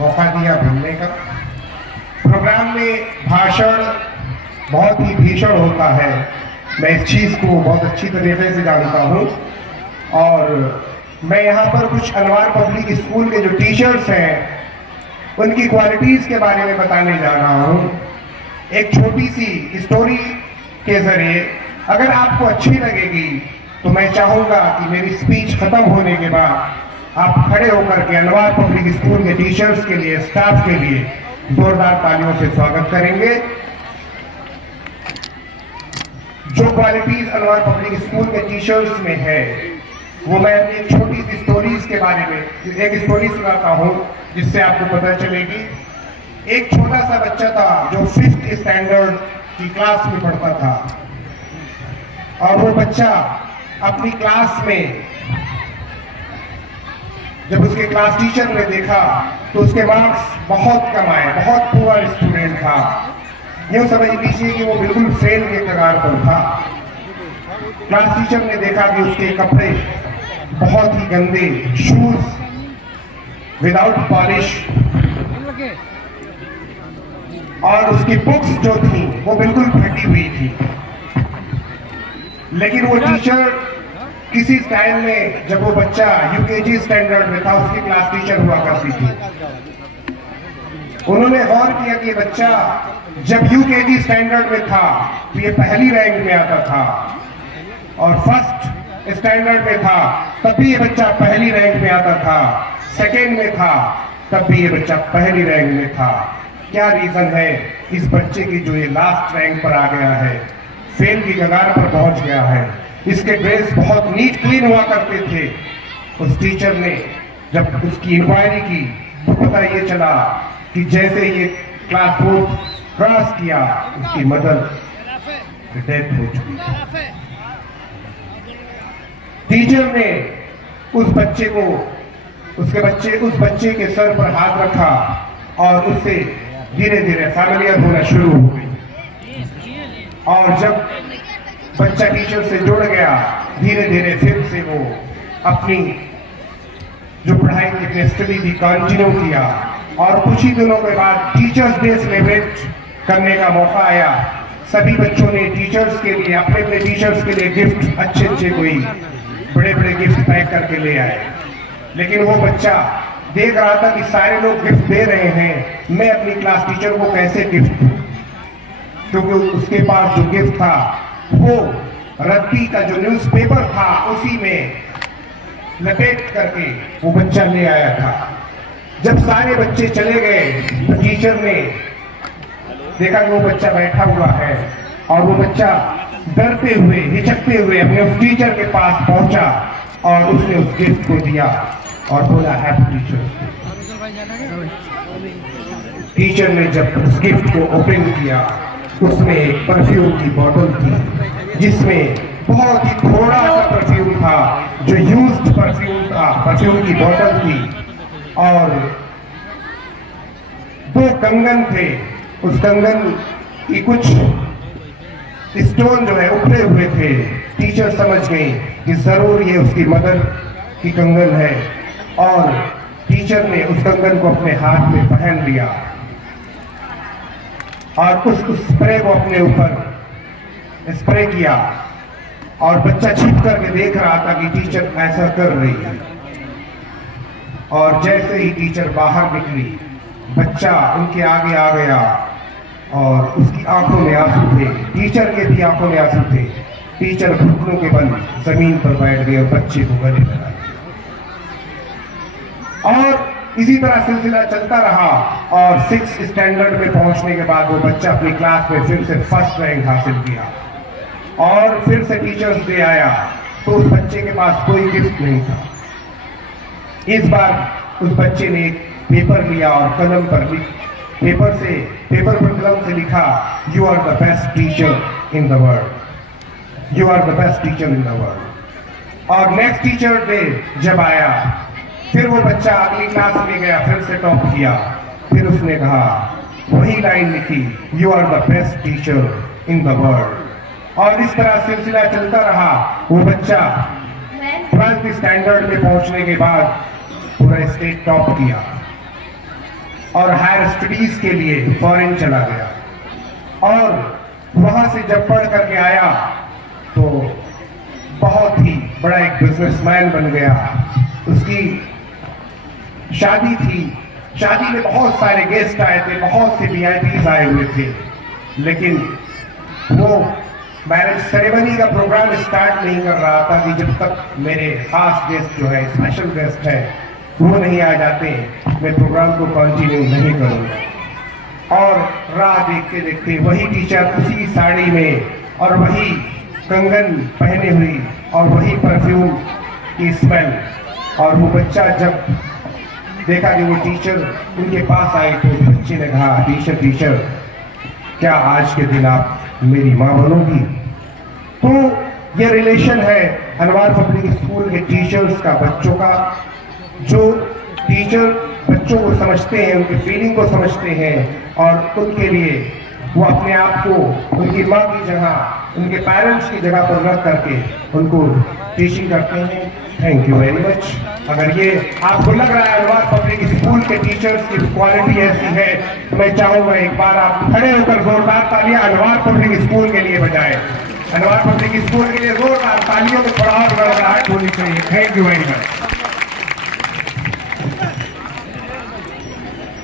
मौका दिया बोलने का। प्रोग्राम में भाषण बहुत ही भीषण होता है, मैं इस चीज़ को बहुत अच्छी तरीके से जानता हूँ। और मैं यहाँ पर कुछ अनवार पब्लिक स्कूल के जो टीचर्स हैं उनकी क्वालिटीज़ के बारे में बताने जा रहा हूँ, एक छोटी सी स्टोरी के जरिए। अगर आपको अच्छी लगेगी तो मैं चाहूँगा कि मेरी स्पीच खत्म होने के बाद आप खड़े होकर के अनवार पब्लिक स्कूल के टीचर्स के लिए, स्टाफ के लिए जोरदार तालियों से स्वागत करेंगे। जो क्वालिटीज अनवार पब्लिक स्कूल के टीचर्स में है वो मैं एक छोटी सी स्टोरीज के बारे में एक स्टोरी सुनाता हूँ जिससे आपको पता चलेगी। एक छोटा सा बच्चा था जो 5th स्टैंडर्ड की क्लास में पढ़ता था, और वो बच्चा अपनी क्लास में जब उसके क्लास टीचर ने देखा तो उसके मार्क्स बहुत कम आए, बहुत पुअर स्टूडेंट था। यूँ समझ लीजिए कि वो बिल्कुल फेल के कगार पर था। क्लास टीचर ने देखा कि उसके कपड़े बहुत ही गंदे, शूज विदाउट पॉलिश, और उसकी बुक्स जो थी वो बिल्कुल फटी हुई थी। लेकिन वो टीचर किसी स्टाइल में, जब वो बच्चा यूकेजी स्टैंडर्ड में था, उसकी क्लास टीचर हुआ करती थी, उन्होंने गौर किया कि बच्चा जब यूकेजी स्टैंडर्ड में था तो ये पहली रैंक में आता था, और फर्स्ट स्टैंडर्ड में था तब भी ये बच्चा पहली रैंक में आता था, सेकेंड में था तब भी ये बच्चा पहली रैंक में था। क्या रीजन है इस बच्चे की जो ये लास्ट रैंक पर आ गया है, फेल की कगार पर पहुंच गया है? इसके ड्रेस बहुत नीट क्लीन हुआ करते थे। उस टीचर ने जब उसकी इंक्वायरी की तो पता ये चला कि जैसे ये क्लास 4 क्रॉस किया उसकी मदर की डेथ हो चुकी थी। टीचर ने उस बच्चे के सर पर हाथ रखा और उससे धीरे धीरे फैमिलियर होना शुरू हो गई। और जब बच्चा टीचर से जुड़ गया, धीरे धीरे फिर से वो अपनी जो पढ़ाई की स्टडी थी कंटिन्यू किया। और कुछ ही दिनों के बाद टीचर्स डे सेलिब्रेट करने का मौका आया। सभी बच्चों ने टीचर्स के लिए, अपने अपने टीचर्स के लिए गिफ्ट, अच्छे कोई बड़े बड़े गिफ्ट पैक करके ले आए। लेकिन वो बच्चा देख रहा था कि सारे लोग गिफ्ट दे रहे हैं, मैं अपनी क्लास टीचर को कैसे गिफ्ट दूं? क्योंकि उसके पास जो गिफ्ट था वो रद्दी का जो न्यूज़पेपर था उसी में लपेट करके वो बच्चा ले आया था। जब सारे बच्चे चले गए तो टीचर ने देखा कि वो बच्चा बैठा हुआ है, और वो बच्चा डरते हुए, हिचकते हुए अपने उस टीचर के पास पहुंचा और उसने उस गिफ्ट को दिया और बोला, हैप्पी टीचर्स डे। टीचर ने जब उस गिफ्ट को ओपन किया, उसमें एक परफ्यूम की बोतल थी जिसमें बहुत ही थोड़ा सा परफ्यूम था, जो यूज्ड परफ्यूम था, परफ्यूम की बोतल थी, और 2 कंगन थे। उस कंगन की कुछ स्टोन जो है उखड़े हुए थे। टीचर समझ गई कि जरूर ये उसकी मदर की कंगन है, और टीचर ने उस कंगन को अपने हाथ में पहन लिया और उस स्प्रे को अपने ऊपर स्प्रे किया। और बच्चा छिप करके देख रहा था कि टीचर ऐसा कर रही है। और जैसे ही टीचर बाहर निकली, बच्चा उनके आगे आ गया और उसकी आंखों में आंसू थे, टीचर के भी आंखों में आंसू थे। टीचर घुटनों के बल जमीन पर बैठ गए और बच्चे को गले लगा दिया। और इसी तरह सिलसिला चलता रहा, और 6th स्टैंडर्ड में पहुंचने के बाद वो बच्चा अपनी क्लास में फिर से फर्स्ट रैंक हासिल किया। और फिर से टीचर्स डे आया तो उस बच्चे के पास कोई गिफ्ट नहीं था। इस बार उस बच्चे ने एक पेपर लिया और कलम पर पेपर पर कलम से लिखा, you are the best teacher in the world, you are the best teacher in the world. और नेक्स्ट टीचर डे जब आया, फिर वो बच्चा अगली क्लास में गया, फिर से टॉप किया। फिर उसने कहा, वही लाइन लिखी, you are the best teacher in the world. और इस तरह सिलसिला चलता रहा। वो बच्चा 12th स्टैंडर्ड में पहुंचने के बाद पूरा स्टेट टॉप किया। और हायर स्टडीज के लिए फॉरेन चला गया और वहां से जब पढ़ करके आया तो बहुत ही बड़ा एक बिजनेसमैन बन गया। उसकी शादी थी, शादी में बहुत सारे गेस्ट आए थे, बहुत से वीआईपीज आए हुए थे, लेकिन वो मैरिज सेरेमनी का प्रोग्राम स्टार्ट नहीं कर रहा था कि जब तक मेरे खास गेस्ट जो है, स्पेशल गेस्ट है, वो नहीं आ जाते मैं प्रोग्राम को कंटिन्यू नहीं करूंगा। और राह देखते देखते वही टीचर उसी साड़ी में और वही कंगन पहने हुई और वही परफ्यूम की स्मेल, और वो बच्चा जब देखा कि वो टीचर उनके पास आए तो उस बच्चे ने कहा, टीचर क्या आज के दिन आप मेरी माँ बनोगी? तो ये रिलेशन है अनवार पब्लिक स्कूल के टीचर्स का बच्चों का, जो टीचर बच्चों को समझते हैं, उनकी फीलिंग को समझते हैं और उनके लिए वो अपने आप को उनकी माँ की जगह, उनके पेरेंट्स की जगह पर रख करके उनको टीचिंग करते हैं। Thank you very much. अगर ये आपको लग रहा है अनवार पब्लिक स्कूल के टीचर्स की क्वालिटी ऐसी है तो मैं चाहूंगा एक बार आप खड़े होकर जोरदार तालियां अनवार पब्लिक स्कूल के लिए बजाएं। अनवार पब्लिक स्कूल के लिए जोरदार तालियों में थोड़ा और गड़गड़ाहट होनी चाहिए। Thank you very much.